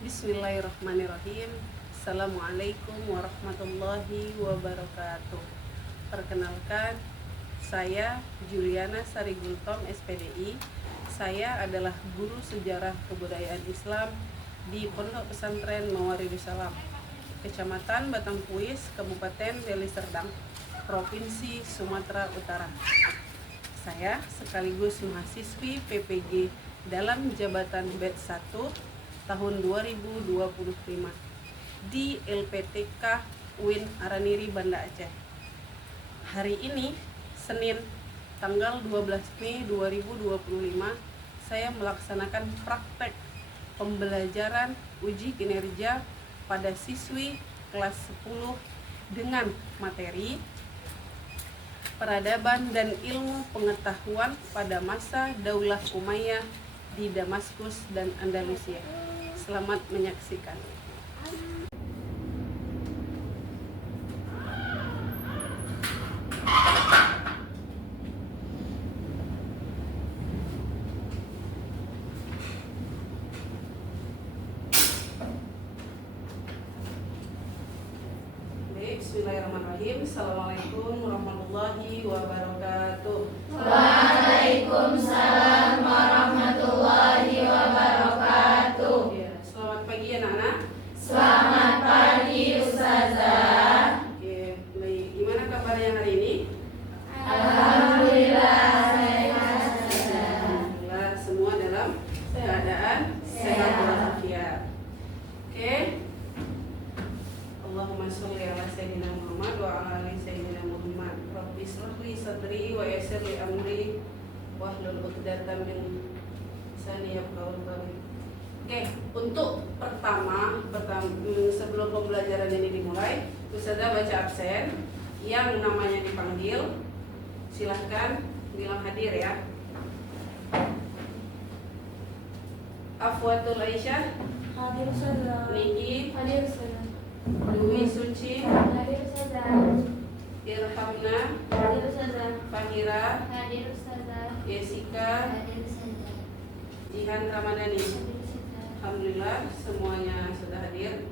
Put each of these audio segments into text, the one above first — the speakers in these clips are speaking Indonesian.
Bismillahirrahmanirrahim. Assalamualaikum warahmatullahi wabarakatuh. Perkenalkan, saya Juliana Sarigultom, SPDI. Saya adalah guru sejarah kebudayaan Islam di Pondok Pesantren Mawaridus Salam, Kecamatan Batangkuis, Kabupaten Deli Serdang, Provinsi Sumatera Utara. Saya sekaligus mahasiswi PPG dalam jabatan batch 1 tahun 2025 di LPTK UIN Araniri, Banda Aceh. Hari ini, Senin, tanggal 12 Mei 2025, saya melaksanakan praktek pembelajaran uji kinerja pada siswi kelas 10 dengan materi peradaban dan ilmu pengetahuan pada masa Daulah Umayyah di Damaskus dan Andalusia. Selamat menyaksikan. Bismillahirrahmanirrahim. Assalamualaikum warahmatullahi wabarakatuh. Waalaikumsalam warahmatullahi wabarakatuh. Ya, selamat pagi anak-anak. Selamat pagi Ustazah. Oke, baik. Gimana kabarnya hari ini? Alhamdulillah sehat. Alhamdulillah semua dalam keadaan sehat walafiat. Oke. Allahumma sholli ala sayyidina Muhammad wa ala ali sayyidina Muhammad. Rabbi shrah li sadri wa yassir li amri wahlul 'uqdatam min lisani yafqahu qawli. Oke, untuk pertama sebelum pembelajaran ini dimulai, Ustazah baca absen. Yang namanya dipanggil, silahkan bilang hadir ya. Afwatul Aisyah, Hadir Ustazah. Niki, Hadir Ustazah. Dwi Suci, Hadir Ustazah. Irhamna, Hadir Ustazah. Fahira, Hadir Ustazah. Jessica, Hadir Ustazah. Jihan Ramadhani. Hadir Ustazah. Alhamdulillah semuanya sudah hadir.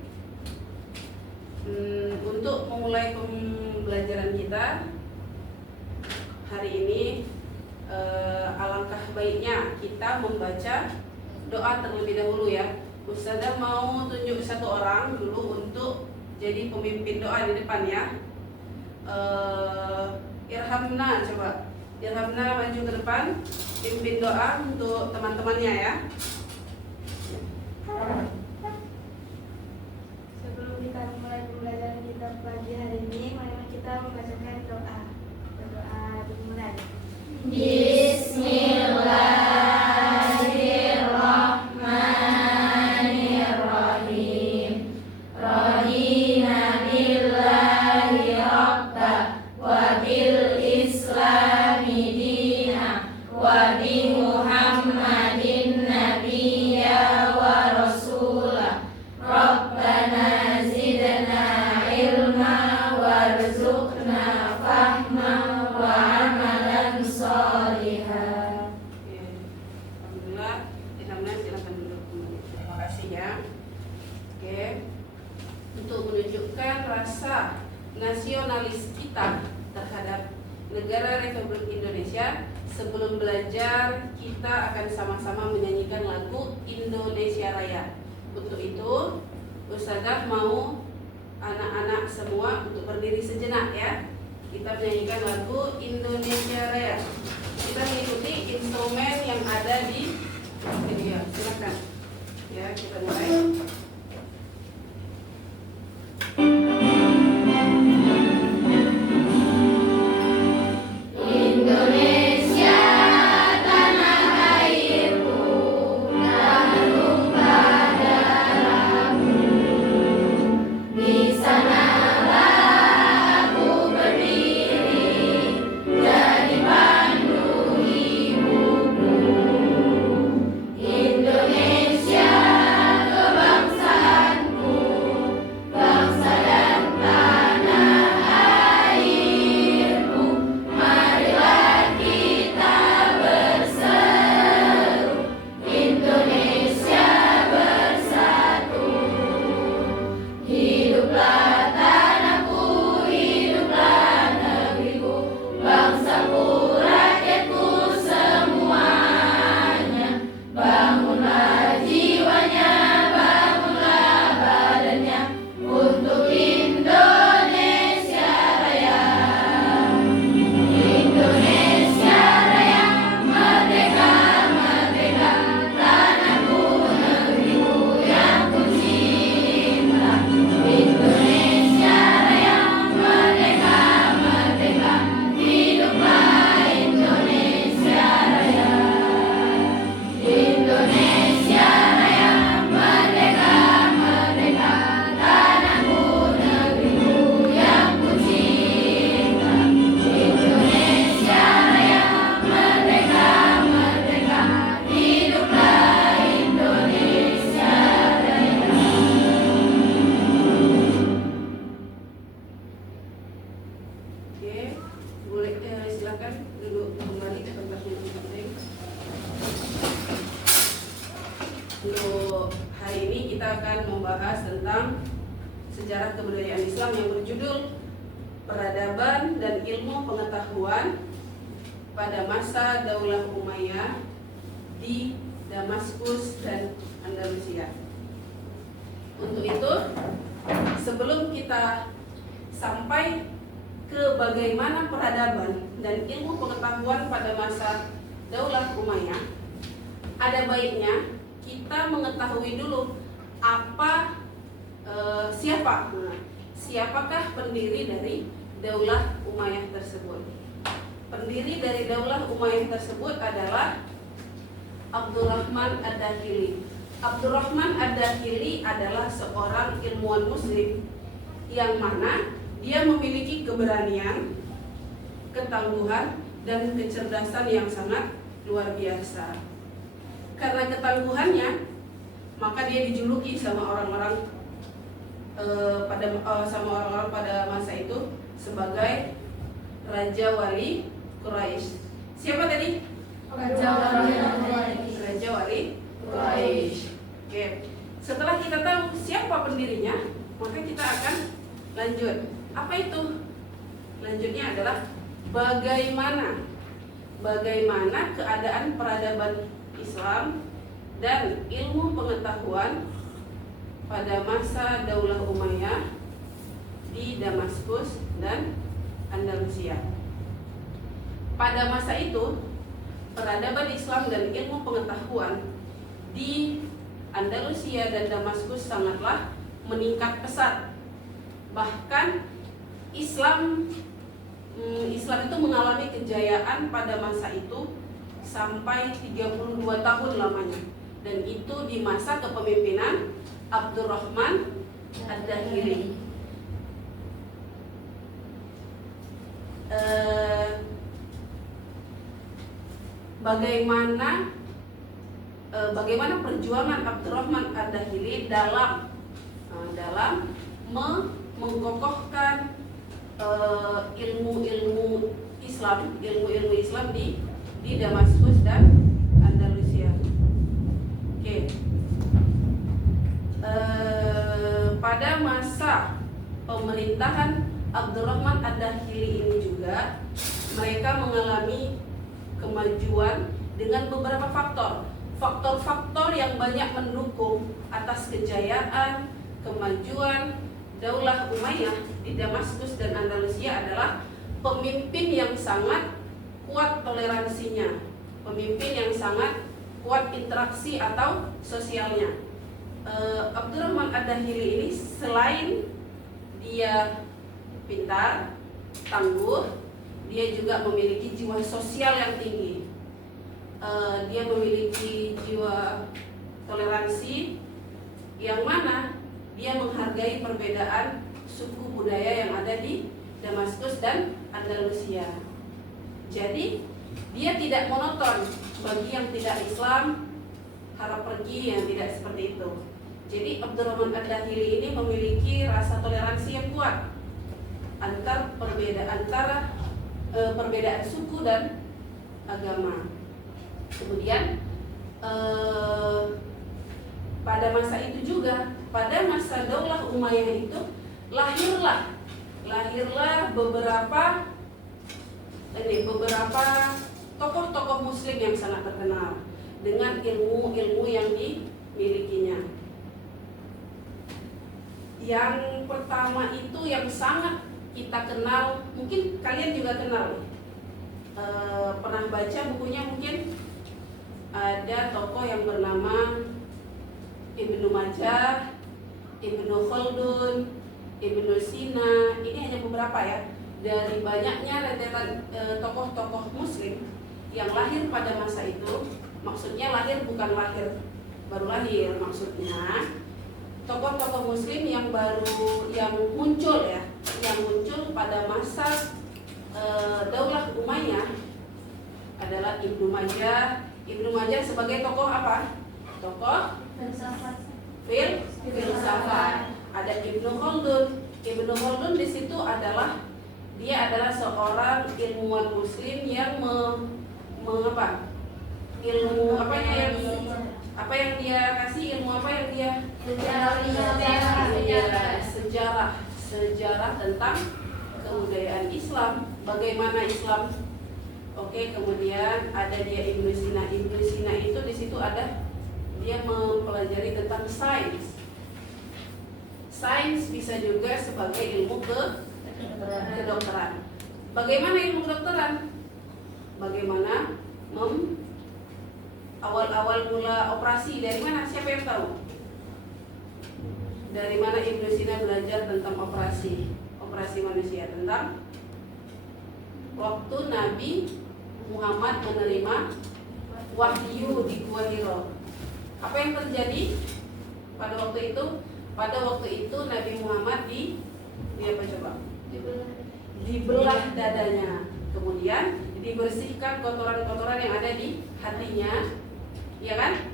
Untuk memulai pembelajaran kita hari ini, alangkah baiknya kita membaca doa terlebih dahulu ya. Ustazah mau tunjuk satu orang dulu untuk jadi pemimpin doa di depan ya. Irhamna, coba Irhamna maju ke depan, pimpin doa untuk teman-temannya ya. Sebelum kita mulai pembelajaran kita pagi hari ini, marilah kita membacakan doa. Berdoa dimulai. Bismillahirrahmanirrahim. Radina billahi rabba wa bil islami dina wa bi Muhammadin nabiyya wa rasula. Rabbana zidna ilma warzuqna fahma wa amalan sholihan. Oke, alhamdulillah. Irhamna silakan duduk kembali. Terima kasih ya. Oke, untuk menunjukkan rasa nasionalis kita terhadap negara Republik Indonesia, sebelum belajar kita akan sama-sama menyanyikan lagu Indonesia Raya. Untuk itu, Ustazah mau anak-anak semua untuk berdiri sejenak ya. Kita menyanyikan lagu Indonesia Raya. Kita mengikuti instrumen yang ada di video. Silakan. Ya, kita mulai. Indonesia tanah airku, tak tumpah darahku. Di sanalah aku berdiri, jadi pandu hidup. Indonesia Untuk hari ini kita akan membahas tentang sejarah kebudayaan Islam yang berjudul Peradaban dan Ilmu Pengetahuan pada masa Daulah Umayyah di Damaskus dan Andalusia. Untuk itu, sebelum kita sampai ke bagaimana peradaban dan ilmu pengetahuan pada masa Daulah Umayyah, ada baiknya kita mengetahui dulu siapakah pendiri dari Daulah Umayyah tersebut. Pendiri dari Daulah Umayyah tersebut adalah Abdurrahman Ad-Dakhili. Abdurrahman Ad-Dakhili adalah seorang ilmuwan muslim yang mana dia memiliki keberanian, ketangguhan, dan kecerdasan yang sangat luar biasa. Karena ketangguhannya, maka dia dijuluki sama orang-orang pada masa itu sebagai Raja Wali Quraisy. Siapa tadi? Raja Wali Quraisy. Oke. Setelah kita tahu siapa pendirinya, maka kita akan lanjut. Apa itu? Lanjutnya adalah bagaimana keadaan peradaban Islam dan ilmu pengetahuan pada masa Daulah Umayyah di Damaskus dan Andalusia. Pada masa itu, peradaban Islam dan ilmu pengetahuan di Andalusia dan Damaskus sangatlah meningkat pesat. Bahkan Islam itu mengalami kejayaan pada masa itu sampai 32 tahun lamanya, dan itu di masa kepemimpinan Abdurrahman Ad-Dakhili. Bagaimana perjuangan Abdurrahman Ad-Dakhili dalam mengkokohkan ilmu Islam di Damaskus dan Andalusia. Oke. Pada masa pemerintahan Abdurrahman Ad-Dakhili ini juga mereka mengalami kemajuan dengan beberapa faktor yang banyak mendukung atas kejayaan kemajuan Daulah Umayyah di Damaskus dan Andalusia adalah pemimpin yang sangat kuat toleransinya, pemimpin yang sangat kuat interaksi atau sosialnya. Abdurrahman Ad-Dakhili ini selain dia pintar, tangguh, dia juga memiliki jiwa sosial yang tinggi. Dia memiliki jiwa toleransi yang mana dia menghargai perbedaan suku budaya yang ada di Damaskus dan Andalusia. Jadi dia tidak monoton. Bagi yang tidak Islam harap pergi, yang tidak seperti itu. Jadi Abdurrahman Ad-Dakhili ini memiliki rasa toleransi yang kuat antara perbedaan suku dan agama. Kemudian pada masa itu juga, pada masa Daulah Umayyah itu lahirlah beberapa tokoh-tokoh muslim yang sangat terkenal dengan ilmu-ilmu yang dimilikinya. Yang pertama itu yang sangat kita kenal, mungkin kalian juga kenal, pernah baca bukunya mungkin. Ada tokoh yang bernama Ibnu Majah, Ibnu Khaldun, Ibnu Sina. Ini hanya beberapa ya dari banyaknya rentetan tokoh-tokoh muslim yang lahir pada masa itu. Maksudnya lahir bukan baru lahir, maksudnya tokoh-tokoh muslim yang muncul pada masa Daulah Umayyah adalah Ibnu Majah. Ibnu Majah sebagai tokoh apa? Tokoh filsafat. Ada Ibnu Khaldun. Ibnu Khaldun di situ adalah seorang ilmuwan muslim yang Apa yang dia kasih, ilmu apa yang dia? Sejarah tentang kebudayaan Islam, bagaimana Islam. Oke, kemudian ada dia Ibnu Sina. Ibnu Sina itu di situ ada dia mempelajari tentang sains. Sains bisa juga sebagai ilmu kedokteran. Bagaimana ilmu kedokteran? Bagaimana awal-awal mula operasi, dari mana? Siapa yang tahu? Dari mana Ibnu Sina belajar tentang operasi manusia, tentang waktu Nabi Muhammad menerima wahyu di Gua Hiro. Apa yang terjadi pada waktu itu? Pada waktu itu Nabi Muhammad apa coba? Dibelah dadanya. Kemudian dibersihkan kotoran-kotoran yang ada di hatinya, ya kan?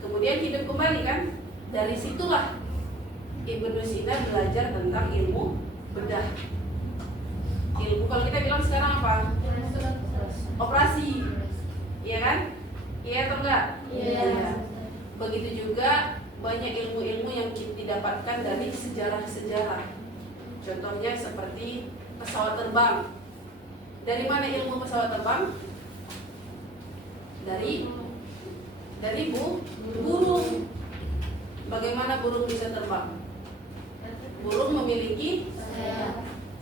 Kemudian hidup kembali kan? Dari situlah Ibnu Sina belajar tentang ilmu bedah. Ilmu kalau kita bilang sekarang apa? Operasi, iya kan? Iya atau enggak? Iya. Begitu juga banyak ilmu-ilmu yang didapatkan dari sejarah-sejarah. Contohnya seperti pesawat terbang. Dari mana ilmu pesawat terbang? Dari burung. Bagaimana burung bisa terbang? Burung memiliki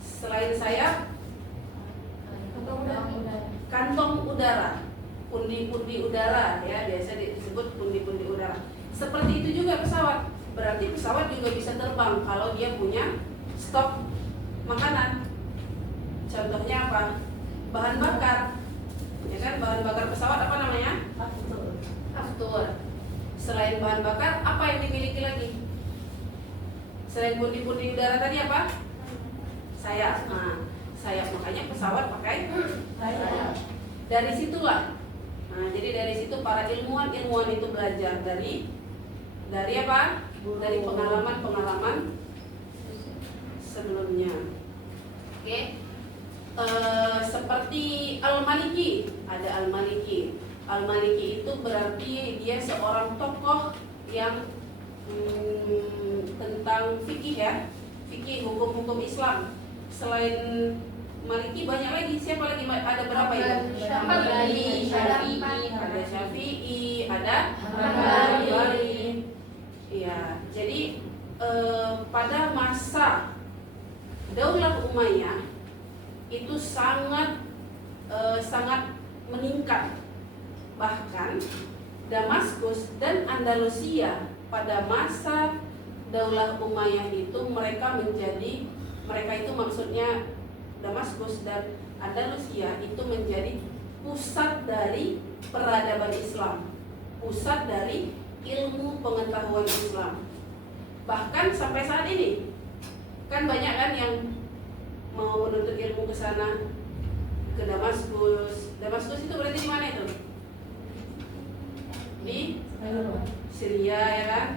selain sayap kantong udara, pundi-pundi udara, ya biasa disebut pundi-pundi udara. Seperti itu juga pesawat. Berarti pesawat juga bisa terbang kalau dia punya stok makanan. Contohnya apa? Bahan bakar, ya kan? Bahan bakar pesawat apa namanya? Aftur. Selain bahan bakar, apa yang dimiliki lagi? Selain pundi-pundi udara tadi apa? Sayap. Nah, sayap, makanya pesawat pakai sayap. Dari situlah. Nah, jadi dari situ para ilmuwan itu belajar dari apa? Dari pengalaman sebelumnya. Oke. Seperti Al-Maliki, ada Al-Maliki. Al-Maliki itu berarti dia seorang tokoh yang tentang fikih, ya, fikih, hukum-hukum Islam. Selain Maliki banyak lagi. Siapa lagi? Ada berapa itu? Ada Syafi'i, ada Hambali. Ya, jadi pada masa Daulah Umayyah itu sangat meningkat. Bahkan Damaskus dan Andalusia pada masa Daulah Umayyah itu mereka itu maksudnya Damaskus dan Andalusia itu menjadi pusat dari peradaban Islam, pusat dari ilmu pengetahuan Islam. Bahkan sampai saat ini kan banyak kan yang mau menuntut ilmu ke sana, ke Damaskus. Damaskus itu berarti di mana itu? Di Syria, ya kan?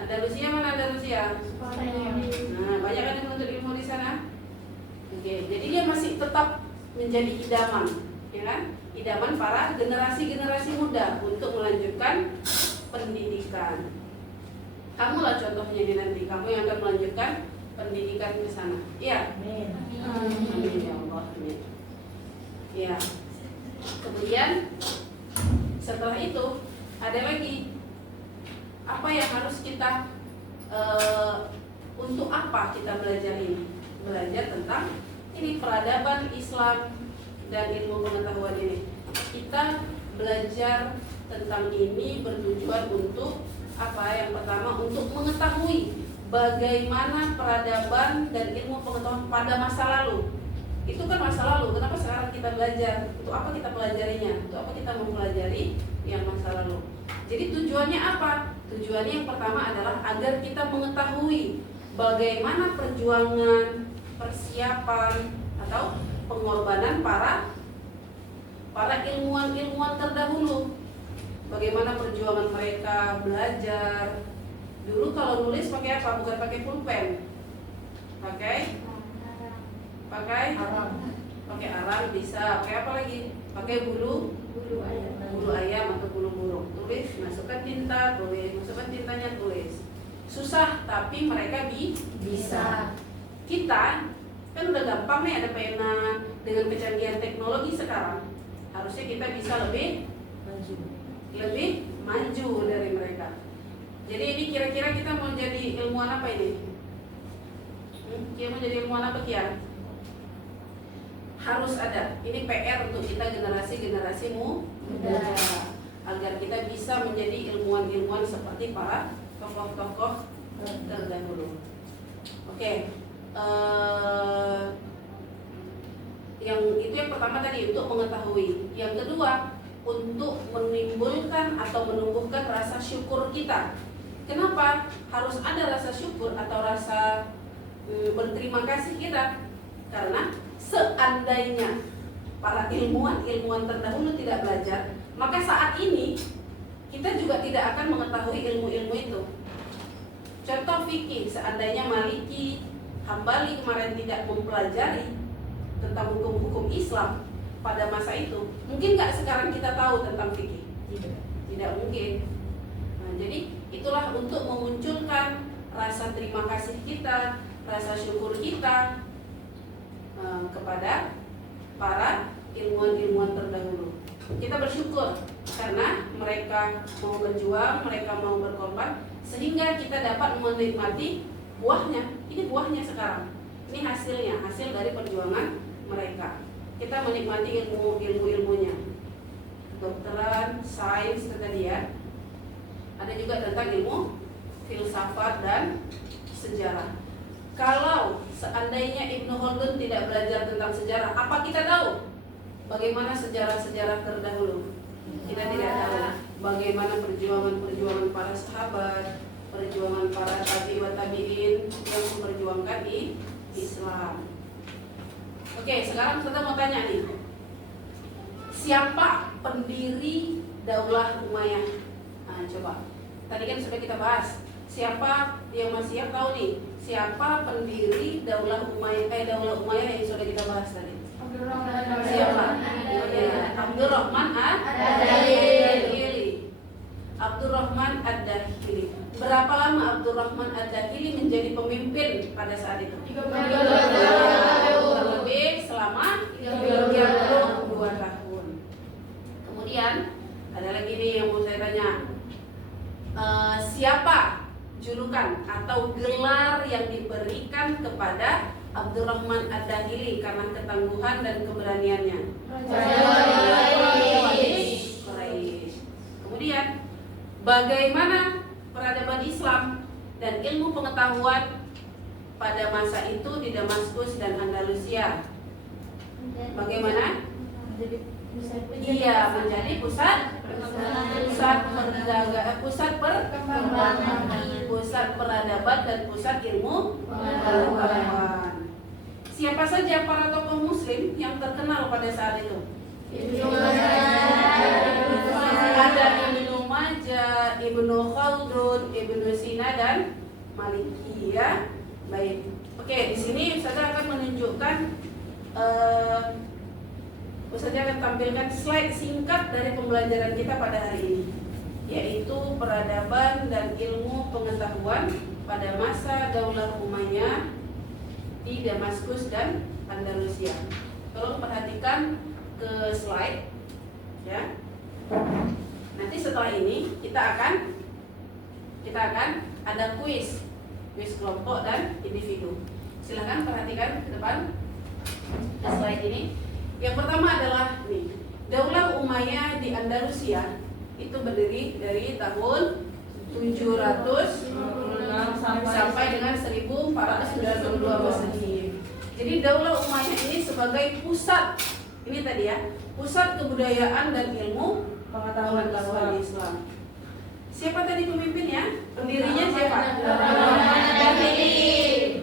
Andalusia, mana Andalusia? Nah, banyak kan yang menuntut ilmu di sana. Oke, jadi dia masih tetap menjadi idaman, ya kan? Idaman para generasi muda untuk melanjutkan pendidikan. Kamulah contohnya ini nanti, kamu yang akan melanjutkan pendidikan di sana. Iya. Amin. Amin ya Allah. Amin. Ya. Kemudian setelah itu ada lagi apa yang harus kita untuk apa kita belajar ini? Belajar tentang ini peradaban Islam dan ilmu pengetahuan ini. Kita belajar tentang ini bertujuan untuk apa? Yang pertama untuk mengetahui bagaimana peradaban dan ilmu pengetahuan pada masa lalu. Itu kan masa lalu. Kenapa sekarang kita belajar? Untuk apa kita pelajarinya? Untuk apa kita mempelajari yang masa lalu? Jadi tujuannya apa? Tujuannya yang pertama adalah agar kita mengetahui bagaimana perjuangan, persiapan atau pengorbanan para ilmuwan terdahulu. Bagaimana perjuangan mereka belajar. Dulu kalau nulis pakai apa? Bukan pakai pulpen. Pakai arang bisa. Pakai apa lagi? pakai bulu Bulu ayam atau bulu burung. Tulis, masukkan tinta, tulis, masukkan tintanya, tulis. Susah, tapi mereka bisa. Kita kan udah gampang nih, ada pena. Dengan kecanggihan teknologi sekarang, harusnya kita bisa lebih maju dari mereka. Jadi ini kira-kira kita mau jadi ilmuwan apa ini? Kita mau jadi ilmuwan apa Kian? Harus ada. Ini PR untuk kita generasi muda, agar kita bisa menjadi ilmuwan-ilmuwan seperti para tokoh-tokoh terdahulu. Oke. Yang pertama tadi untuk mengetahui. Yang kedua, untuk menimbulkan atau menumbuhkan rasa syukur kita. Kenapa harus ada rasa syukur atau rasa berterima kasih kita? Karena seandainya para ilmuwan terdahulu tidak belajar, maka saat ini kita juga tidak akan mengetahui ilmu-ilmu itu. Contoh fikih, seandainya Maliki, Hambali kemarin tidak mempelajari tentang hukum-hukum Islam pada masa itu, mungkin nggak sekarang kita tahu tentang fikih? Tidak mungkin. Nah, jadi itulah untuk memunculkan rasa terima kasih kita, rasa syukur kita kepada para ilmuwan terdahulu. Kita bersyukur karena mereka mau berjuang, mereka mau berkorban, sehingga kita dapat menikmati buahnya. Ini buahnya sekarang. Ini hasilnya, hasil dari perjuangan mereka. Kita menikmati ilmunya. Kedokteran, sains tadi ya. Ada juga tentang ilmu filsafat dan sejarah. Kalau seandainya Ibnu Khaldun tidak belajar tentang sejarah, apa kita tahu? Bagaimana sejarah-sejarah terdahulu? Kita tidak tahu bagaimana perjuangan para sahabat, perjuangan para tabi'in yang memperjuangkan Islam. Oke, sekarang kita mau tanya nih. Siapa pendiri Daulah Umayyah? Nah, coba. Tadi kan sudah kita bahas. Siapa yang masih siap tahu nih? Siapa pendiri Daulah Umayyah yang sudah kita bahas tadi? Siapa? Abdurrahman Ad-Dakhili. Abdurrahman Ad-Dakhili. Berapa lama Abdurrahman Ad-Dakhili menjadi pemimpin pada saat itu? 30 tahun. Lebih selama 32 tahun. Kemudian ada lagi nih yang mau saya tanya. Siapa julukan atau gelar yang diberikan kepada Abdurrahman Ad-Dakhili karena ketangguhan dan keberaniannya? Quraisy. Kemudian bagaimana peradaban Islam dan ilmu pengetahuan pada masa itu di Damaskus dan Andalusia? Bagaimana? Iya, menjadi pusat perkembangan, pusat peradaban dan pusat ilmu pengetahuan. Siapa saja para tokoh Muslim yang terkenal pada saat itu? Ada Ibnu Majah, Ibnu Khaldun, Ibnu Sina dan Maliki ya. Baik. Oke, di sini Ustazah akan menunjukkan Ustazah akan tampilkan slide singkat dari pembelajaran kita pada hari ini, yaitu peradaban dan ilmu pengetahuan pada masa Daulah Umayyah di Damaskus dan Andalusia. Tolong perhatikan ke slide ya. Nanti setelah ini kita akan ada kuis kelompok dan individu. Silahkan perhatikan ke depan ke slide ini. Yang pertama adalah nih, Daulah Umayyah di Andalusia itu berdiri dari tahun 700 sampai dengan 1492 Masehi. Jadi Daulah Umayyah ini sebagai pusat, ini tadi ya, pusat kebudayaan dan ilmu pengetahuan Islam. Siapa tadi pemimpinnya? Pendirinya siapa?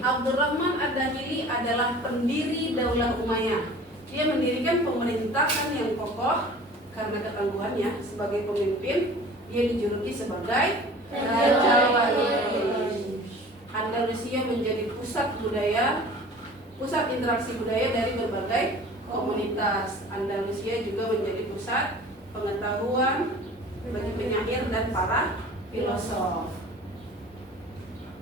Abdurrahman Ad-Dakhili adalah pendiri Daulah Umayyah. Dia mendirikan pemerintahan yang kokoh karena ketangguhannya sebagai pemimpin. Dia dijuluki sebagai Raja Wali. Andalusia menjadi pusat budaya, pusat interaksi budaya dari berbagai komunitas. Andalusia juga menjadi pusat pengetahuan bagi penyair dan para filosof.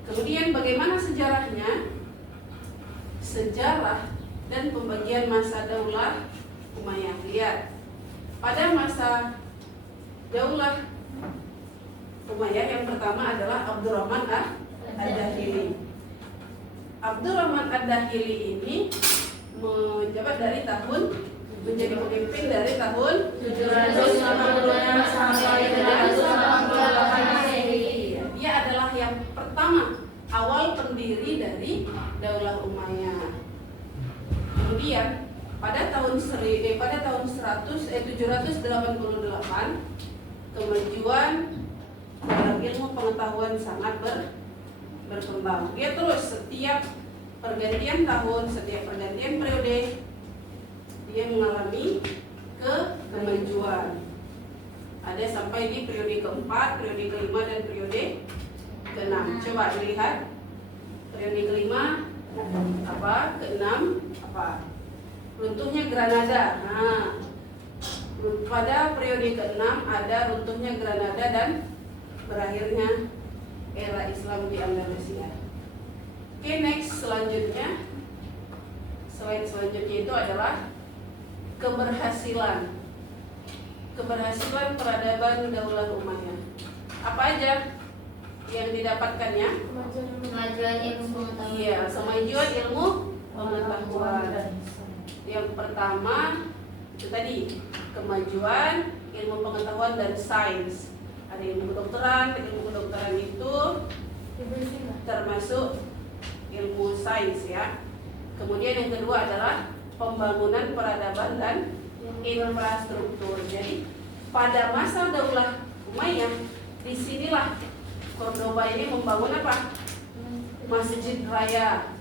Kemudian bagaimana sejarahnya? Sejarah dan pembagian masa Daulah Umayyah. Lihat, pada masa Daulah Umayyah yang pertama adalah Abdurrahman Ad-Dakhili. Abdurrahman Ad-Dakhili ini menjabat dari tahun, menjadi pemimpin dari tahun 786 sampai 788 Masehi. Dia adalah yang pertama, awal pendiri dari Daulah Umayyah. Kemudian pada tahun 788 kemajuan dalam ilmu pengetahuan sangat berkembang. Dia terus setiap pergantian tahun, setiap pergantian periode dia mengalami kemajuan. Ada sampai di periode keempat, periode kelima, dan periode keenam. Coba dilihat periode kelima apa, keenam apa? Runtuhnya Granada. Nah, pada periode keenam ada runtuhnya Granada dan berakhirnya era Islam di Andalusia. Oke, next selanjutnya, slide selanjutnya itu adalah keberhasilan peradaban Daulah Umayyah. Apa aja yang didapatkannya? Kemajuan ilmu pengetahuan. Iya, kemajuan ilmu pengetahuan. Yang pertama itu tadi, kemajuan ilmu pengetahuan dan sains. Ada ilmu kedokteran itu termasuk ilmu sains ya. Kemudian yang kedua adalah pembangunan peradaban dan infrastruktur. Jadi pada masa Daulah Umayyah, disinilah Cordoba ini membangun apa? Masjid Raya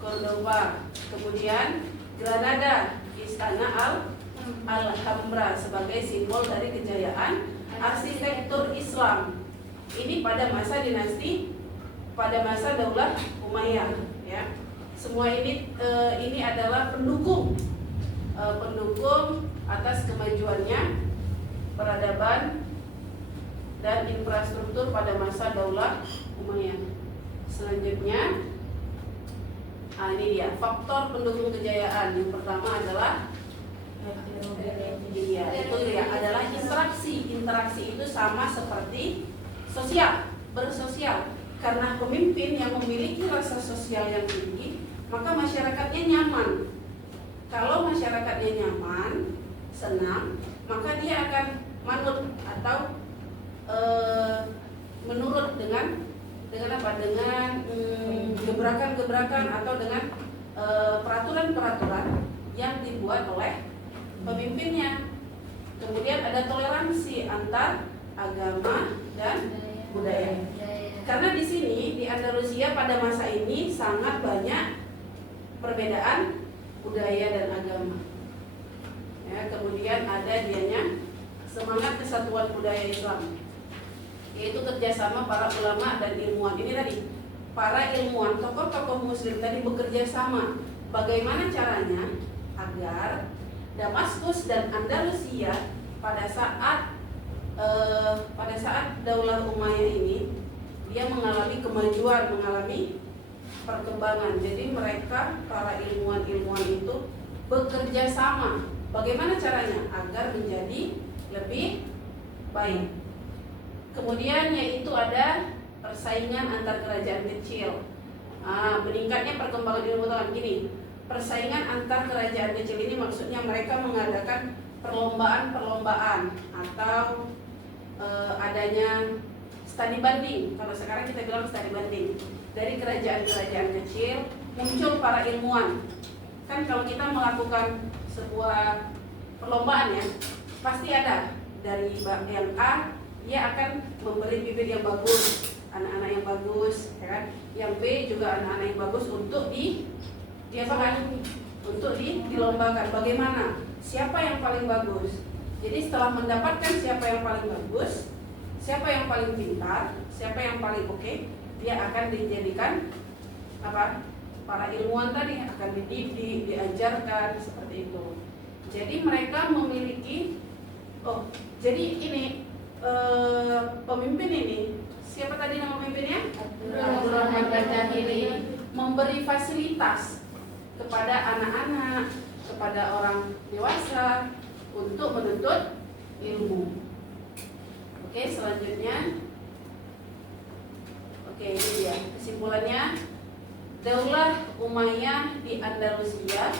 Cordoba. Kemudian Granada, Istana Alhambra sebagai simbol dari kejayaan arsitektur Islam. Ini pada masa dinasti, pada masa Daulah Umayyah ya. Semua ini adalah pendukung atas kemajuannya peradaban dan infrastruktur pada masa Daulah Umayyah. Selanjutnya, ini dia faktor pendukung kejayaan. Yang pertama adalah adalah interaksi. Interaksi itu sama seperti bersosial. Karena pemimpin yang memiliki rasa sosial yang tinggi, maka masyarakatnya nyaman. Kalau masyarakatnya nyaman, senang, maka dia akan manut atau menurut dengan apa? Dengan gebrakan-gebrakan atau dengan peraturan-peraturan yang dibuat oleh pemimpinnya. Kemudian ada toleransi antar agama dan budaya. Karena di sini di Andalusia pada masa ini sangat banyak perbedaan budaya dan agama. Ya, kemudian ada dianya semangat kesatuan budaya Islam, yaitu kerjasama para ulama dan ilmuwan. Ini tadi para ilmuwan, tokoh-tokoh Muslim tadi bekerja sama. Bagaimana caranya agar Damaskus dan Andalusia pada saat Daulah Umayyah ini dia mengalami kemajuan, mengalami perkembangan. Jadi mereka para ilmuwan itu bekerja sama. Bagaimana caranya agar menjadi lebih baik? Kemudian yaitu ada persaingan antar kerajaan kecil. Meningkatnya perkembangan ilmu pengetahuan gini. Persaingan antar kerajaan kecil ini maksudnya mereka mengadakan perlombaan atau adanya studi banding. Kalau sekarang kita bilang studi banding. Dari kerajaan-kerajaan kecil muncul para ilmuwan. Kan kalau kita melakukan sebuah perlombaan ya, pasti ada dari yang A, dia akan memberi bibit yang bagus, anak-anak yang bagus, ya kan? Yang B juga anak-anak yang bagus untuk dilombakan. Bagaimana? Siapa yang paling bagus? Jadi setelah mendapatkan siapa yang paling bagus, siapa yang paling pintar, siapa yang paling oke, dia akan dijadikan apa? para ilmuwan tadi akan dididik, diajarkan seperti itu. Jadi mereka memiliki, jadi ini pemimpin ini, siapa tadi nama pemimpinnya? Abdurrahman Al-Jahili, memberi fasilitas kepada anak-anak, kepada orang dewasa untuk menuntut ilmu. Oke, selanjutnya. Oke, ini dia kesimpulannya. Daulah Umayyah di Andalusia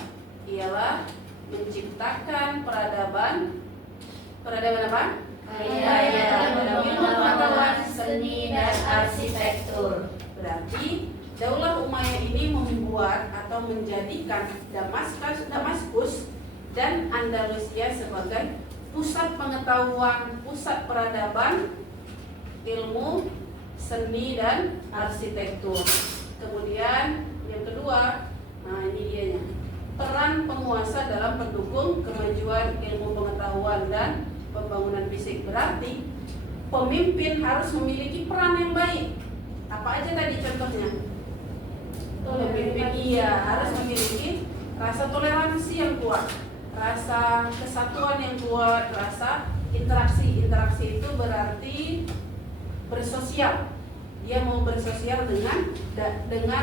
ialah menciptakan peradaban apa? Ilmu pengetahuan, seni dan arsitektur. Berarti Daulah Umayyah ini membuat atau menjadikan Damaskus dan Andalusia sebagai pusat pengetahuan, pusat peradaban, ilmu, seni dan arsitektur. Kemudian yang kedua, nah ini dianya, peran penguasa dalam pendukung kemajuan ilmu pengetahuan dan pembangunan fisik. Berarti pemimpin harus memiliki peran yang baik. Apa aja tadi contohnya? Pemimpin harus memiliki rasa toleransi yang kuat, rasa kesatuan yang kuat, rasa interaksi. Interaksi itu berarti bersosial. Dia mau bersosial dengan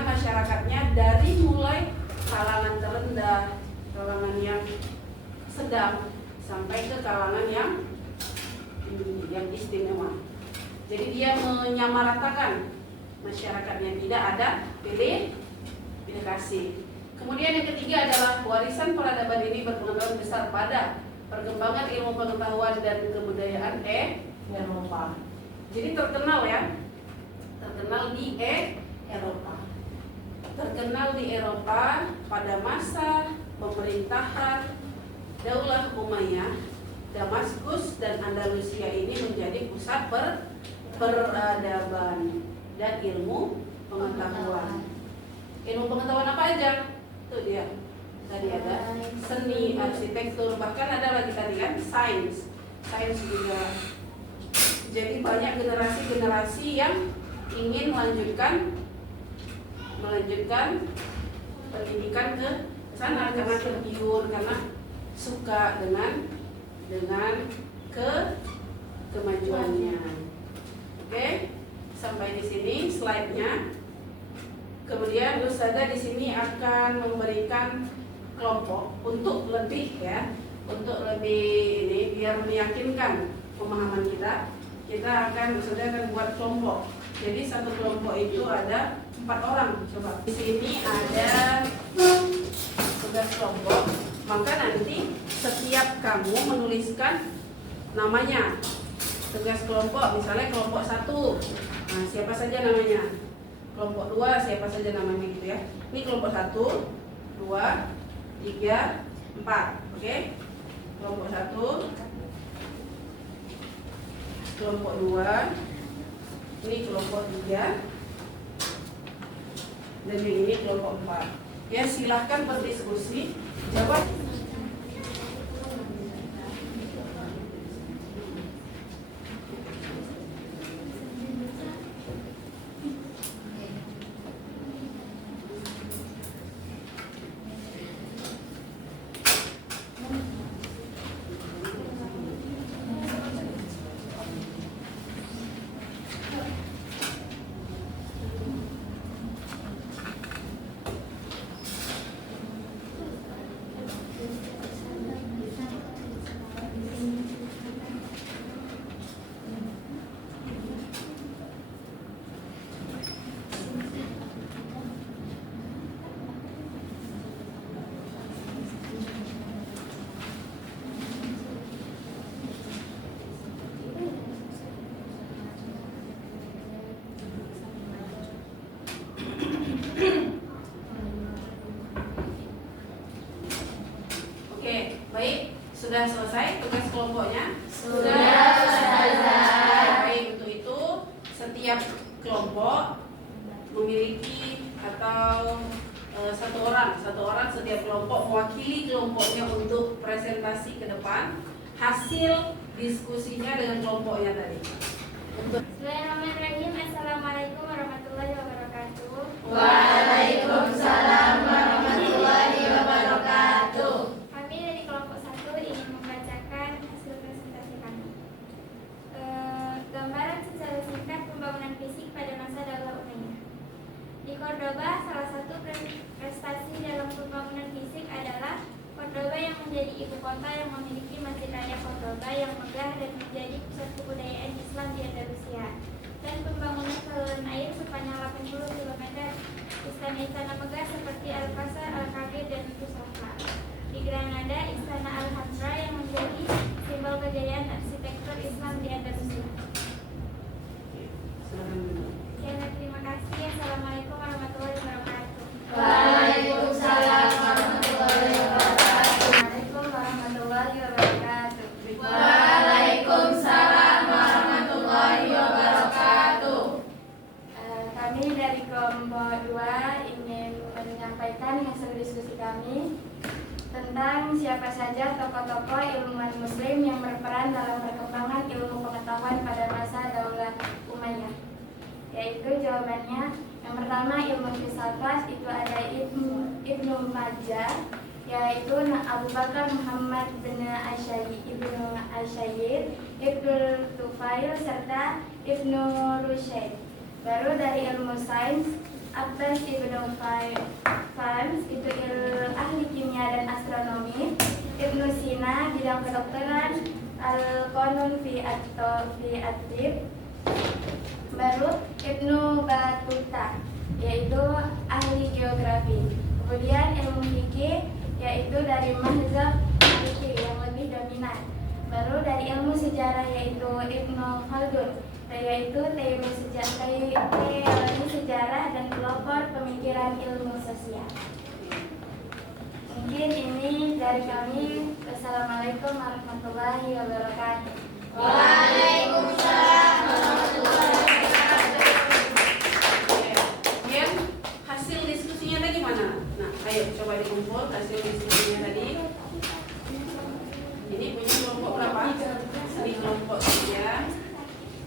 masyarakatnya dari mulai kalangan terendah, kalangan yang sedang, sampai ke kalangan yang istimewa. Jadi dia menyamaratakan masyarakatnya, tidak ada pilih kasih. Kemudian yang ketiga adalah warisan peradaban ini berpengaruh besar pada perkembangan ilmu pengetahuan dan kebudayaan Eropa. Jadi terkenal di Eropa. Terkenal di Eropa pada masa pemerintahan Daulah Umayyah, Damaskus dan Andalusia ini menjadi pusat peradaban dan ilmu pengetahuan. Ilmu pengetahuan apa aja? Itu dia. Tadi ada seni, arsitektur, bahkan ada lagi tadi kan sains juga. Jadi banyak generasi-generasi yang ingin melanjutkan pendidikan ke sana karena tergiur, karena suka dengan kemajuannya. Oke, sampai di sini slide-nya. Kemudian Ustazah di sini akan memberikan kelompok untuk lebih ini biar meyakinkan pemahaman kita. Ustazah akan buat kelompok. Jadi satu kelompok itu ada 4 orang. Coba di sini ada tugas kelompok. Maka nanti setiap kamu menuliskan namanya. Tugas kelompok, misalnya kelompok 1. Nah, siapa saja namanya? Kelompok 2 siapa saja namanya gitu ya. Ini kelompok 1, 2, 3, 4. Oke. Kelompok 1, kelompok 2, ini kelompok 3, dan yang ini kelompok 4. Ya, silahkan berdiskusi, jawab. Sudah selesai tugas kelompoknya? Sudah selesai. Baik, untuk itu setiap kelompok memiliki atau satu orang setiap kelompok mewakili kelompoknya untuk presentasi ke depan hasil diskusinya dengan kelompoknya tadi. Bismillahirrahmanirrahim. Assalamualaikum warahmatullahi wabarakatuh. Waalaikumsalam ibu kota yang memiliki Masjid Raya Cordoba yang megah dan menjadi pusat kebudayaan Islam di Andalusia, dan pembangunan saluran air sepanjang 80 km, istana-istana megah seperti Alcázar, Alcabir, dan Tusafra. Di Granada, Istana Alhambra yang menjadi simbol kejayaan arsitektur Islam di Andalusia. Ya, terima kasih. Assalamualaikum warahmatullahi wabarakatuh. Waalaikumsalam warahmatullahi wabarakatuh. Waalaikumsalam warahmatullahi wabarakatuh. Waalaikumsalam warahmatullahi wabarakatuh. Kami dari kelompok 2 ingin menyampaikan hasil diskusi kami tentang siapa saja tokoh-tokoh ilmuwan muslim yang berperan dalam perkembangan ilmu pengetahuan pada masa Daulah Umayyah. Yaitu jawabannya, yang pertama ilmu filsafat itu ada Ibnu Majah, yaitu Abu Bakar Muhammad bin Asyayir, Ibnu Tufail, serta Ibnu Rushd. Baru dari ilmu sains, Abbas Ibnu Fans itu ahli kimia dan astronomi, Ibnu Sina bidang kedokteran, Al-Qanun fi at-Tib. Baru Ibnu Battuta yaitu ahli geografi. Kemudian ilmu fikih yaitu dari mazhab Maliki yang lebih dominan. Baru dari ilmu sejarah yaitu Ibnu Khaldun, yaitu teori sejarah dan pelopor pemikiran ilmu sosial. Mungkin ini dari kami. Wassalamualaikum warahmatullahi wabarakatuh. Waalaikumsalam warahmatullahi wabarakatuh. Kemudian hasil diskusinya tadi gimana? Nah, ayo coba dikumpul hasil diskusinya tadi. Ini punya kelompok berapa? Ini kelompok 3,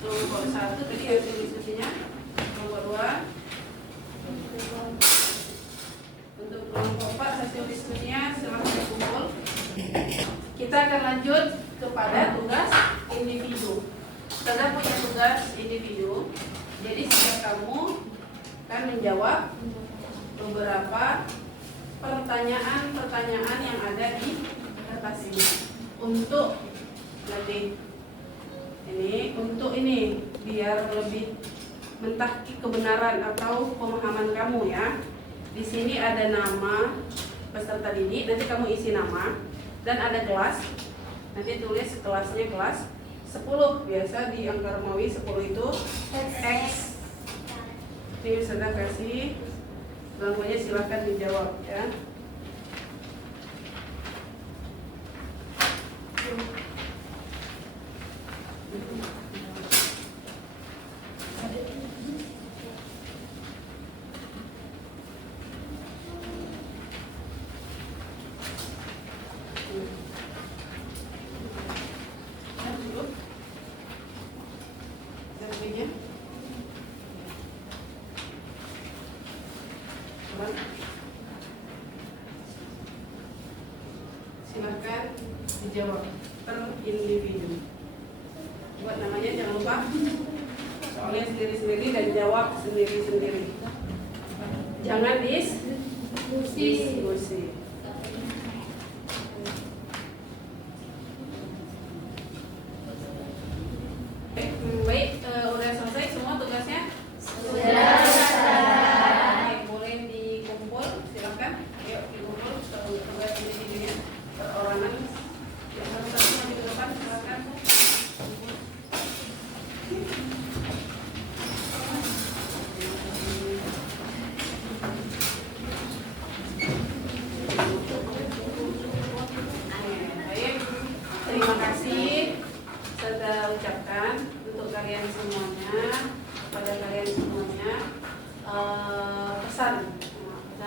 kelompok 1 tadi hasil diskusinya, kelompok 2. Untuk kelompok 4 hasil diskusinya silahkan dikumpul. Kita akan lanjut kepada tugas individu. Kita punya tugas individu. Jadi setiap kamu akan menjawab beberapa pertanyaan-pertanyaan yang ada di kertas ini. Untuk nanti ini biar lebih mentahkik kebenaran atau pemahaman kamu ya. Di sini ada nama peserta didik, nanti kamu isi nama dan ada kelas. Nanti tulis kelasnya kelas 10, biasa di angka Romawi 10 itu X. Ini sudah kasih bangkunya, silahkan dijawab ya. Silahkan dijawab per individu. Buat namanya jangan lupa tulis sendiri-sendiri dan jawab sendiri-sendiri. Jangan diskusi. Baik, udah selesai semua tugasnya? Sudah. Boleh dikumpul, silakan. Yuk dikumpul tugas individunya perorangan. Yang satu-satu maju ke depan, silakan. Baik, terima kasih saya ucapkan untuk kalian semuanya, kepada kalian semuanya pesan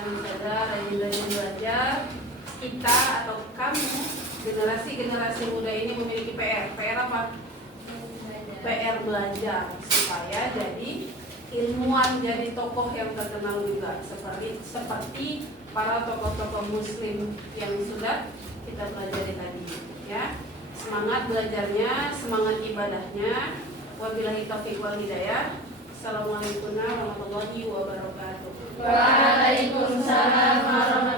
saya rajin-rajin belajar. Kita atau kamu generasi muda ini memiliki PR apa? PR belajar supaya jadi ilmuwan, jadi tokoh yang terkenal juga seperti para tokoh-tokoh muslim yang sudah kita pelajari tadi ya. Semangat belajarnya, semangat ibadahnya. Wabillahi taufiq wal hidayah. Assalamualaikum warahmatullahi wabarakatuh. Waalaikumsalam warahmatullahi wabarakatuh.